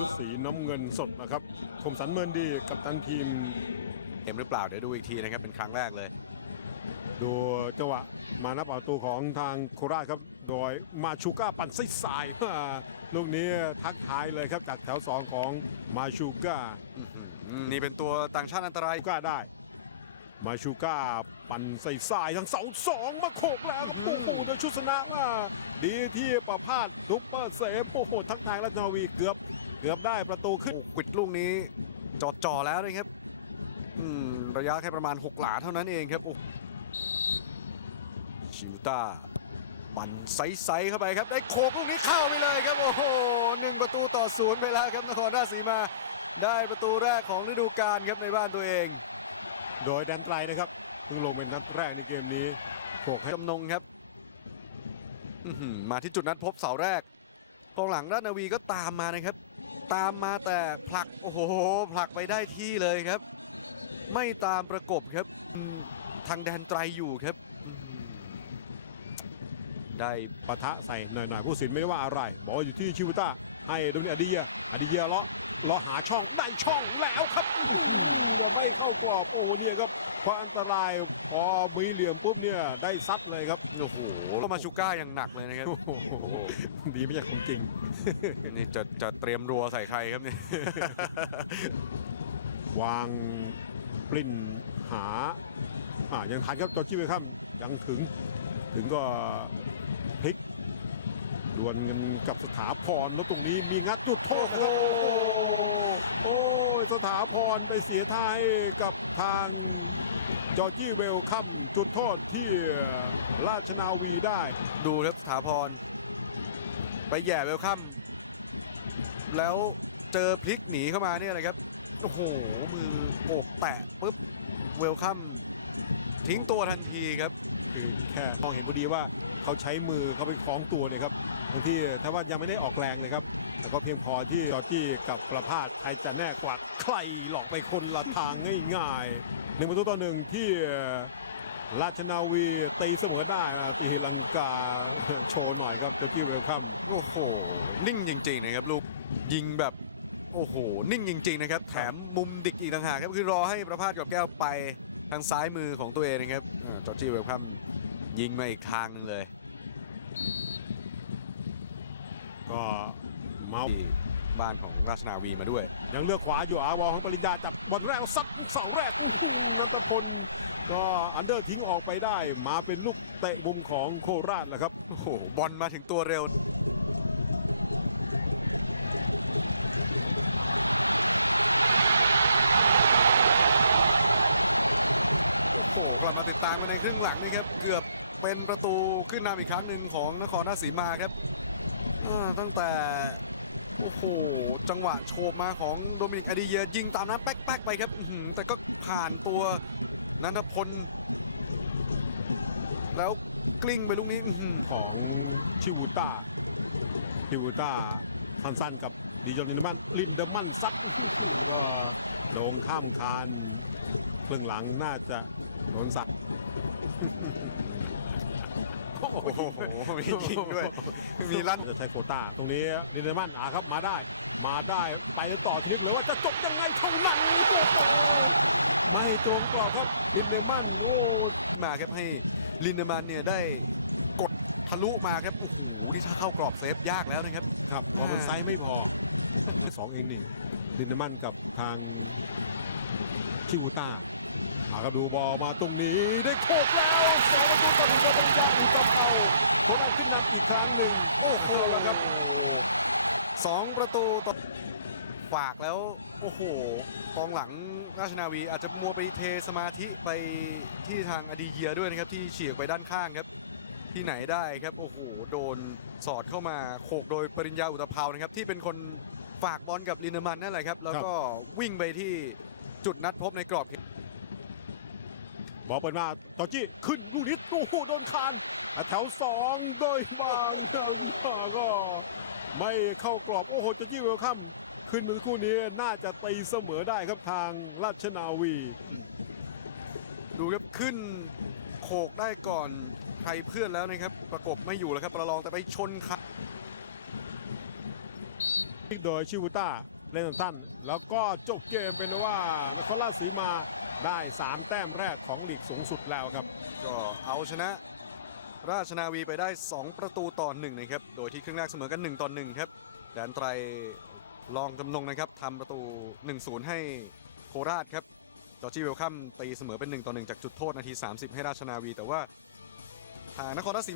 ชุดสีน้ำเงินสดนะครับคมสันเมินดีกับตันทีมเต็มหรือเปล่าเดี๋ยวดูอีกทีนะครับเป็นครั้งแรกเลย ดูจังหวะมานับเอาตัวของทางโคราชครับ โดยมาชูก้าปั่นไส้สายมาลูกนี้ทักทายเลยครับจากแถว2ของมาชูก้าอื้อหือนี่เป็นตัวต่างชาติอันตรายชูก้าได้ มาชูก้าปั่นใส่สายทางเสาสองมาโขกแล้วครับอื้โอ้อหือโหโดยชุดชนะว่า ดีที่ประพาสซุปเปอร์เซฟโอ้โหทักทายราชนาวีเกือบ เกือบได้ประตูขึ้นโอ้ควิดลูกนี้จอดจ่อแล้วนะครับอืมระยะแค่ประมาณ 6 หลาเท่านั้นเองครับโอ้ชิวต้าปั่นไซส์ๆเข้าไปครับ ได้โขกลูกนี้เข้าไปเลยครับ โอ้โหหนึ่งประตูต่อศูนย์ไปแล้วครับนครราชสีมา ได้ประตูแรกของฤดูกาลครับในบ้านตัวเอง โดยแดนไตรนะครับเพิ่งลงเป็นนัดแรกในเกมนี้โขกให้จำนงครับอื้อหือมาที่จุดนัดพบเสาแรกกองหลังราชนาวีก็ตามมานะครับ ตามมาแต่ผลักโอ้โหผลักไปได้ที่เลยครับ ไม่ตามประกบครับ ทางแดนไตรอยู่ครับ ได้ปะทะใส่หน่อยๆผู้สินไม่ได้ว่าอะไร บอกว่าอยู่ที่ชิวต้าให้โดมินิกอดีเยียอดีเยียเลาะ เลาะหาช่องได้ช่องแล้วครับอื้อหือไม่เข้ากรอบโอ้โหเนี่ยครับพออันตรายพอมีเหลี่ยมปุ๊บเนี่ยได้ซัดเลยครับโอ้โหก็มาชูก้าอย่างหนักเลยนะครับโอ้โหโอ้โหดีไม่ใช่ของจริงนี่จะจะเตรียมรัวใส่ใครครับเนี่ยวางปลิ้นหาอ่ายังทันครับจอร์จี้เวลคัมยังถึง ถึงก็พลิก ดวลกันกับสถาพรแล้วตรงนี้มีงัดจุดโทษนะครับโอ้ยสถาพรไปเสียท่าให้กับทางจอร์จี้เวลคัมจุดโทษที่ราชนาวีได้ ดูครับสถาพร ไปแย่เวลคัมแล้วเจอพลิกหนีเข้ามาเนี่ยนะครับ โอ้โห มือโอกแตะปุ๊บเวลคัมทิ้งตัวทันทีครับ คือแค่มองเห็นพอดีว่า เขาใช้มือเขาไปคล้องตัวเนี่ยครับบางที่ถ้าว่ายังไม่ได้ออกแรงเลยครับ แต่ก็เพียงพอที่จอจี้กับประพาสใครจะแน่กว่าใครหลอกไปคนละทางง่ายๆหนึ่งประตูต่อหนึ่งที่ราชนาวีตีเสมอได้นะตีลังกาโชว์หน่อยครับจอจี้เวลคัมโอ้โห นิ่งจริงๆนะครับลูกยิงแบบโอ้โห นิ่งจริง ๆ นะครับ แถมมุมดิกอีกต่างหากครับ คือรอให้ประพาสกับแก้วไปทางซ้ายมือของตัวเองนะครับจอร์จี้เวลคัม ยิงมาอีกทางหนึ่งเลย ก็เมาที่บ้านของราชนาวีมาด้วย ยังเลือกขวาอยู่อาวอของปริญญาจับบอลแรกซัดเสาแรกอื้อหือนันทพล ก็อันเดอร์ทิ้งออกไปได้ มาเป็นลูกเตะมุมของโคราชแหละครับ โอ้โหบอลมาถึงตัวเร็ว โอ้โหกลับมาติดตามกันในครึ่งหลังนี่ครับ เกือบ เป็นประตูขึ้นนำอีกครั้งหนึ่งของนครราชสีมาครับตั้งแต่ โอ้โห จังหวะโฉบมาของโดมินิกอดีเยยิงตามน้ำแป๊กๆไปครับแต่ก็ผ่านตัวนันทพล แล้วกลิ้งไปลูกนี้ของชิวูต้าชิวูต้าสั้นกับดิจอนลินเดอร์มันลินเดอร์มันซัดก็โด่งข้ามคานครึ่งหลังน่าจะโดนสัก โอ้โหมียิงด้วย มีลั่นจะใช้โควต้า ตรงนี้ลินเดอร์มันอ่าครับมาได้ มาได้ไปต่อทีนึกเลยว่าจะจบยังไงเท่านั้นโอ้โหไม่ตรงกรอบครับลินเดอร์มันโอ้มาครับให้ลินเดอร์มันเนี่ยได้กดทะลุมาครับโอ้โหนี่ถ้าเข้ากรอบเซฟยากแล้วนะครับ ครับพอมันไซส์ไม่พอสองเองนี่ลินเดอร์มันกับทางชิวูต้า มาครับดูบอลมาตรงนี้ ได้โคกแล้วสองประตูต่อหนึ่งก็เป็นยาอุตะเปาโคราชขึ้นนำอีกครั้งหนึ่งโอ้โหแล้วครับสองประตูต่อฝากแล้วโอ้โหกองหลังราชนาวีอาจจะมัวไปเทสมาธิไปที่ทางอดีเยียด้วยนะครับ ที่เฉียกไปด้านข้างครับ ที่ไหนได้ครับโอ้โหโดนสอดเข้ามาโขกโดยปริญญาอุตภาวนะครับ ที่เป็นคนฝากบอลกับลินเดมันนั่นแหละครับ แล้วก็วิ่งไปที่จุดนัดพบในกรอบเขต บอลเปิดมาจอร์จี้ขึ้นลูกนี้โอ้โหโดนคานอะแถวสองโดยบางก็ไม่เข้ากรอบโอ้โหจอร์จี้เวลคัมขึ้นเมื่อสักครู่นี้น่าจะตีเสมอได้ครับทางราชนาวี ดูครับขึ้นโขกได้ก่อนใครเพื่อนแล้วนะครับ ประกบไม่อยู่แล้วครับ ประลองแต่ไปชนครับโดยชิวุต้าเล่นสั้นๆแล้วก็จบเกมเป็นว่า นครราชสีมา ได้ 3 แต้มแรกของลีกสูงสุดแล้วครับ ก็เอาชนะราชนาวีไปได้ 2 ประตูต่อ1นะครับ โดยที่ครึ่งแรกเสมอกัน 1 ต่อ1ครับ แดนไตรลองจำนงนะครับทำประตู 1-0 ให้โคราชครับ จอร์จีเวลคัมตีเสมอเป็น 1 ต่อ 1 จากจุดโทษนาที 30 ให้ราชนาวี แต่ว่าทางนครราชสี